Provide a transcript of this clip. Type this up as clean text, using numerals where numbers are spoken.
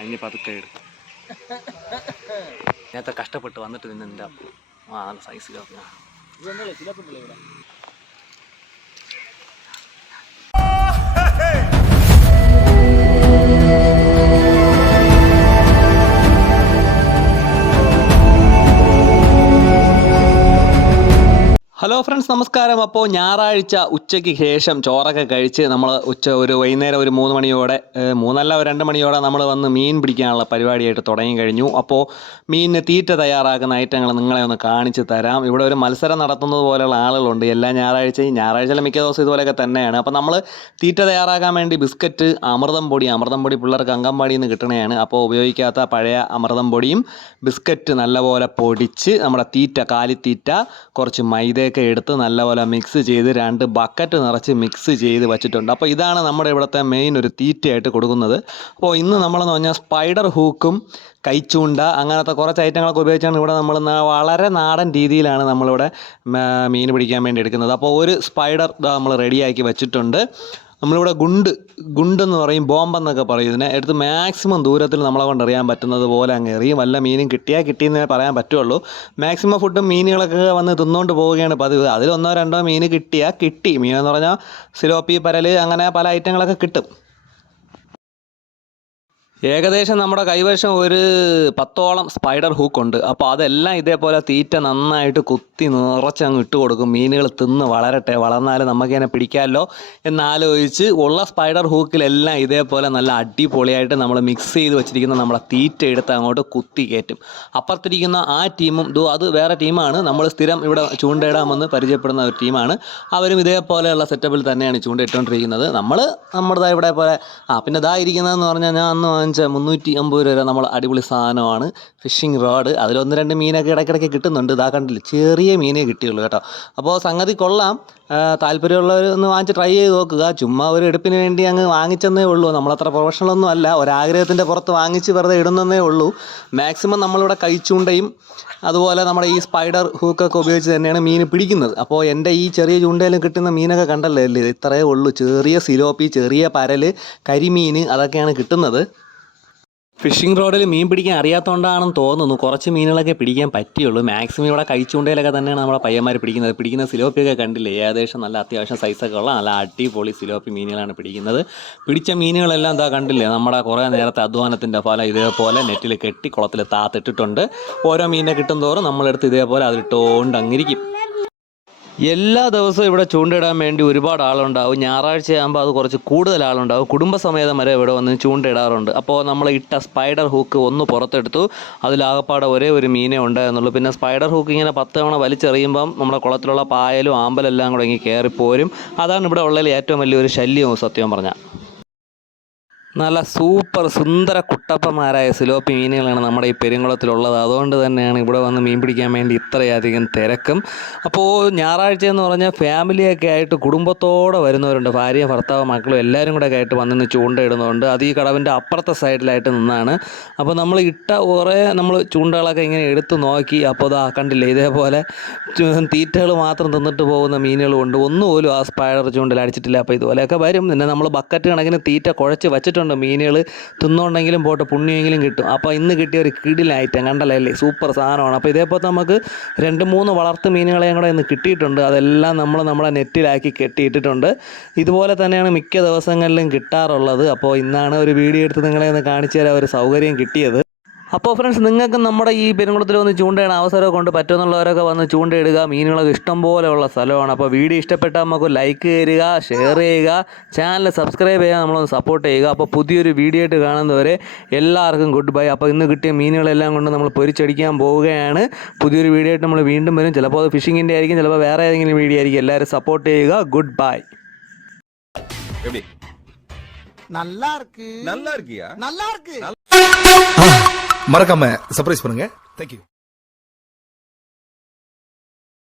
അതിന് പതുക്കെ എടുത്തു. നേരത്തെ കഷ്ടപ്പെട്ട് വന്നിട്ട് നിന്ന് എൻ്റെ നല്ല സൈസ് കറങ്ങാ. ഹലോ ഫ്രണ്ട്സ്, നമസ്കാരം. അപ്പോൾ ഞായറാഴ്ച ഉച്ചയ്ക്ക് ശേഷം ചോറൊക്കെ കഴിച്ച് നമ്മൾ വൈകുന്നേരം ഒരു 3 മണിയോടെ 2 മണിയോടെ നമ്മൾ വന്ന് മീൻ പിടിക്കാനുള്ള പരിപാടിയായിട്ട് തുടങ്ങി കഴിഞ്ഞു. അപ്പോൾ മീനിന് തീറ്റ തയ്യാറാക്കുന്ന ഐറ്റങ്ങൾ നിങ്ങളെ ഒന്ന് കാണിച്ച് തരാം. ഇവിടെ ഒരു മത്സരം നടത്തുന്നത് പോലെയുള്ള ആളുകളുണ്ട് എല്ലാ ഞായറാഴ്ചയിലും മിക്ക ദിവസം ഇതുപോലെയൊക്കെ തന്നെയാണ്. അപ്പോൾ നമ്മൾ തീറ്റ തയ്യാറാക്കാൻ വേണ്ടി ബിസ്ക്കറ്റ്, അമൃതം പൊടി പിള്ളേർക്ക് അംഗൻവാടിയിൽ നിന്ന് കിട്ടണതാണ്. അപ്പോൾ ഉപയോഗിക്കാത്ത പഴയ അമൃതം പൊടിയും ബിസ്ക്കറ്റ് നല്ലപോലെ പൊടിച്ച് നമ്മുടെ കാലിത്തീറ്റ, കുറച്ച് മൈദയൊക്കെ എടുത്ത് നല്ലപോലെ മിക്സ് ചെയ്ത് 2 ബക്കറ്റ് നിറച്ച് മിക്സ് ചെയ്ത് വെച്ചിട്ടുണ്ട്. അപ്പോൾ ഇതാണ് നമ്മുടെ ഇവിടുത്തെ മെയിൻ ഒരു തീറ്റയായിട്ട് കൊടുക്കുന്നത്. അപ്പോൾ ഇന്ന് നമ്മളെന്ന് പറഞ്ഞാൽ സ്പൈഡർ ഹൂക്കും കൈച്ചൂണ്ട അങ്ങനത്തെ കുറച്ച് ഐറ്റങ്ങളൊക്കെ ഉപയോഗിച്ചാണ് ഇവിടെ നമ്മൾ വളരെ നാടൻ രീതിയിലാണ് നമ്മളിവിടെ മീൻ പിടിക്കാൻ വേണ്ടി എടുക്കുന്നത്. അപ്പോൾ ഒരു സ്പൈഡർ നമ്മൾ റെഡിയാക്കി വെച്ചിട്ടുണ്ട്. നമ്മളിവിടെ ഗുണ്ടെന്ന് പറയും, ബോംബെന്നൊക്കെ പറയും. ഇതിനെ എടുത്ത് മാക്സിമം ദൂരത്തിൽ നമ്മളെ കൊണ്ട് എറിയാൻ പറ്റുന്നത് പോലെ അങ്ങ് എറിയും. വല്ല മീനും കിട്ടിയെന്നേ പറയാൻ പറ്റുള്ളൂ. മാക്സിമം ഫുഡും മീനുകളൊക്കെ വന്ന് തിന്നുകൊണ്ട് പോവുകയാണ് പതിവ്. അതിൽ 1-2 മീൻ കിട്ടി. മീനെന്ന് പറഞ്ഞാൽ സിലോപ്പി, പരൽ, അങ്ങനെ പല ഐറ്റങ്ങളൊക്കെ കിട്ടും. ഏകദേശം നമ്മുടെ കൈവശം ഒരു 10ഓളം സ്പൈഡർ ഹൂക്കുണ്ട്. അപ്പോൾ അതെല്ലാം ഇതേപോലെ തീറ്റ നന്നായിട്ട് കുത്തി നിറച്ചങ്ങ് ഇട്ട് കൊടുക്കും. മീനുകൾ തിന്ന് വളർന്നാലും നമുക്കതിനെ പിടിക്കാമല്ലോ എന്നാലോചിച്ച് ഉള്ള സ്പൈഡർ ഹൂക്കിലെല്ലാം ഇതേപോലെ നല്ല അടിപൊളിയായിട്ട് നമ്മൾ മിക്സ് ചെയ്ത് വെച്ചിരിക്കുന്ന നമ്മളെ തീറ്റ എടുത്ത് അങ്ങോട്ട് കുത്തി കയറ്റും. അപ്പുറത്തിരിക്കുന്ന ആ ടീമും അത് വേറെ ടീമാണ്. നമ്മൾ സ്ഥിരം ഇവിടെ ചൂണ്ടയിടാമെന്ന് പരിചയപ്പെടുന്ന ഒരു ടീമാണ്. അവരും ഇതേപോലെയുള്ള സെറ്റപ്പിൽ തന്നെയാണ് ചൂണ്ടയിട്ടുകൊണ്ടിരിക്കുന്നത്. നമ്മുടേതായ ഇവിടെ പോലെ പിന്നെ ഇരിക്കുന്നതെന്ന് പറഞ്ഞാൽ ഞാൻ അന്ന് 350 രൂപ നമ്മൾ അടിപൊളി സാധനമാണ്. ഫിഷിംഗ് റോഡ്, അതിൽ 1-2 മീനൊക്കെ ഇടയ്ക്കിടയ്ക്ക് കിട്ടുന്നുണ്ട്. കണ്ടില്ല, ചെറിയ മീനേ കിട്ടിയുള്ളൂ കേട്ടോ. അപ്പോൾ സംഗതി കൊള്ളാം. താല്പര്യമുള്ളവർ ഒന്ന് വാങ്ങിച്ച് ട്രൈ ചെയ്ത് നോക്കുക. ചുമ്മാ ഒരു എടുപ്പിന് വേണ്ടി അങ്ങ് വാങ്ങിച്ചെന്നേ ഉള്ളൂ. നമ്മളത്ര പ്രൊഫഷണലൊന്നും അല്ല, ഒരാഗ്രഹത്തിൻ്റെ പുറത്ത് വാങ്ങിച്ച് വെറുതെ ഇടുന്നതേ ഉള്ളൂ. മാക്സിമം നമ്മളിവിടെ കൈച്ചൂണ്ടയും അതുപോലെ നമ്മുടെ ഈ സ്പൈഡർ ഹൂക്കൊക്കെ ഉപയോഗിച്ച് തന്നെയാണ് മീൻ പിടിക്കുന്നത്. അപ്പോൾ എൻ്റെ ഈ ചെറിയ ചൂണ്ടയിലും കിട്ടുന്ന മീനൊക്കെ കണ്ടല്ലേ, ഇത്രയേ ഉള്ളൂ. ചെറിയ സിലോപ്പി, ചെറിയ പരൽ, കരിമീൻ, അതൊക്കെയാണ് കിട്ടുന്നത്. ഫിഷിംഗ് റോഡിൽ മീൻ പിടിക്കാൻ അറിയാത്തതുകൊണ്ടാണെന്ന് തോന്നുന്നു കുറച്ച് മീനുകളൊക്കെ പിടിക്കാൻ പറ്റിയുള്ളൂ. മാക്സിമം ഇവിടെ കൈച്ചൂണ്ടയിലൊക്കെ തന്നെയാണ് നമ്മുടെ പയ്യന്മാർ പിടിക്കുന്ന സിലോപ്പിയൊക്കെ കണ്ടില്ലേ, ഏകദേശം നല്ല അത്യാവശ്യം സൈസൊക്കെ ഉള്ള നല്ല അടിപൊളി സിലോപ്പി മീനുകളാണ് പിടിക്കുന്നത്. പിടിച്ച മീനുകളെല്ലാം കണ്ടില്ലേ, നമ്മുടെ കുറേ നേരത്തെ അധ്വാനത്തിൻ്റെ ഫലം ഇതേപോലെ നെറ്റിൽ കെട്ടി കുളത്തിൽ താത്തിട്ടിട്ടുണ്ട്. ഓരോ മീനിനെ കിട്ടും തോറും നമ്മളെടുത്ത് ഇതേപോലെ അതിലിട്ടുകൊണ്ട് അങ്ങിരിക്കും. എല്ലാ ദിവസവും ഇവിടെ ചൂണ്ടയിടാൻ വേണ്ടി ഒരുപാട് ആളുണ്ടാവും. ഞായറാഴ്ചയാകുമ്പോൾ അത് കുറച്ച് കൂടുതൽ ആളുണ്ടാവും. കുടുംബസമേതം വരെ ഇവിടെ വന്ന് ചൂണ്ടയിടാറുണ്ട്. അപ്പോൾ നമ്മൾ ഇട്ട സ്പൈഡർ ഹൂക്ക് ഒന്ന് പുറത്തെടുത്തു. അതിലാകപ്പാടെ ഒരേ ഒരു മീനേ ഉണ്ടായിരുന്നുള്ളൂ. പിന്നെ സ്പൈഡർ ഹൂക്ക് ഇങ്ങനെ 10 തവണ വലിച്ചെറിയുമ്പം നമ്മുടെ കുളത്തിലുള്ള പായലും ആമ്പലെല്ലാം കൂടെ ഇങ്ങനെ കയറിപ്പോരും. അതാണ് ഇവിടെ ഉള്ളതിൽ ഏറ്റവും വലിയൊരു ശല്യവും സത്യം പറഞ്ഞാൽ. നല്ല സൂപ്പർ സുന്ദര കുട്ടപ്പന്മാരായ സിലോപ്പി മീനുകളാണ് നമ്മുടെ ഈ പെരുങ്കുളത്തിലുള്ളത്. അതുകൊണ്ട് തന്നെയാണ് ഇവിടെ വന്ന് മീൻ പിടിക്കാൻ വേണ്ടി ഇത്രയധികം തിരക്കും. അപ്പോൾ ഞായറാഴ്ച എന്ന് പറഞ്ഞാൽ ഫാമിലിയൊക്കെ ആയിട്ട് കുടുംബത്തോടെ വരുന്നവരുണ്ട്. ഭാര്യ, ഭർത്താവ്, മക്കളും എല്ലാവരും കൂടെ ആയിട്ട് വന്നിന്ന് ചൂണ്ടയിടുന്നുണ്ട്. അത് ഈ കടവിൻ്റെ അപ്പുറത്തെ സൈഡിലായിട്ട് നിന്നാണ്. അപ്പോൾ നമ്മൾ നമ്മൾ ചൂണ്ടകളൊക്കെ ഇങ്ങനെ എടുത്ത് നോക്കി. അപ്പോൾ കണ്ടില്ലേ, ഇതേപോലെ തീറ്റകൾ മാത്രം തിന്നിട്ട് പോകുന്ന മീനുകളുണ്ട്. ഒന്നുപോലും ആ സ്പൈഡർ ചൂണ്ടൽ അടിച്ചിട്ടില്ല. അപ്പോൾ ഇതുപോലെയൊക്കെ വരും. പിന്നെ നമ്മൾ ബക്കറ്റ് കണക്കിന് തീറ്റ കുഴച്ച് വെച്ചിട്ടുണ്ട്. മീനുകൾ തിന്നുകൊണ്ടെങ്കിലും പോട്ടെ, പുണ്യമെങ്കിലും കിട്ടും. അപ്പോൾ ഇന്ന് കിട്ടിയ ഒരു കിടിലൻ ഐറ്റം കണ്ടല്ലേ, സൂപ്പർ സാധനമാണ്. അപ്പോൾ ഇതേപോലെ നമുക്ക് 2-3 വളർത്ത് മീനുകളെയും കൂടെ ഇന്ന് കിട്ടിയിട്ടുണ്ട്. അതെല്ലാം നമ്മുടെ നെറ്റിലാക്കി കെട്ടിയിട്ടിട്ടുണ്ട്. ഇതുപോലെ തന്നെയാണ് മിക്ക ദിവസങ്ങളിലും കിട്ടാറുള്ളത്. അപ്പോൾ ഇന്നാണ് ഒരു വീഡിയോ എടുത്ത് നിങ്ങളെ ഒന്ന് കാണിച്ചു തരാൻ ഒരു സൗകര്യം കിട്ടിയത്. അപ്പോൾ ഫ്രണ്ട്സ്, നിങ്ങൾക്ക് നമ്മുടെ ഈ പെരുങ്കുളത്തിൽ വന്ന് ചൂണ്ടയിടാൻ അവസരമൊക്കെ കൊണ്ട് പറ്റുമെന്നുള്ളവരൊക്കെ വന്ന് ചൂണ്ടയിടുക. മീനുകളൊക്കെ ഇഷ്ടം പോലെയുള്ള സ്ഥലമാണ്. അപ്പോൾ വീഡിയോ ഇഷ്ടപ്പെട്ടാൽ നമുക്ക് ലൈക്ക് തരിക, ഷെയർ ചെയ്യുക, ചാനൽ സബ്സ്ക്രൈബ് ചെയ്യുക, നമ്മളൊന്ന് സപ്പോർട്ട് ചെയ്യുക. അപ്പോൾ പുതിയൊരു വീഡിയോ ആയിട്ട് കാണുന്നവരെ എല്ലാവർക്കും ഗുഡ് ബൈ. അപ്പോൾ ഇന്ന് കിട്ടിയ മീനുകളെല്ലാം കൊണ്ട് നമ്മൾ പൊരിച്ചടിക്കാൻ പോവുകയാണ്. പുതിയൊരു വീഡിയോ ആയിട്ട് നമ്മൾ വീണ്ടും വരും. ചിലപ്പോൾ അത് ഫിഷിങ്ങിൻ്റെ ആയിരിക്കും, ചിലപ്പോൾ വേറെ ഏതെങ്കിലും വീഡിയോ ആയിരിക്കും. എല്ലാവരും സപ്പോർട്ട് ചെയ്യുക. Good bye. மறக்காம சர்ப்ரைஸ் பண்ணுங்க. தேங்க்யூ.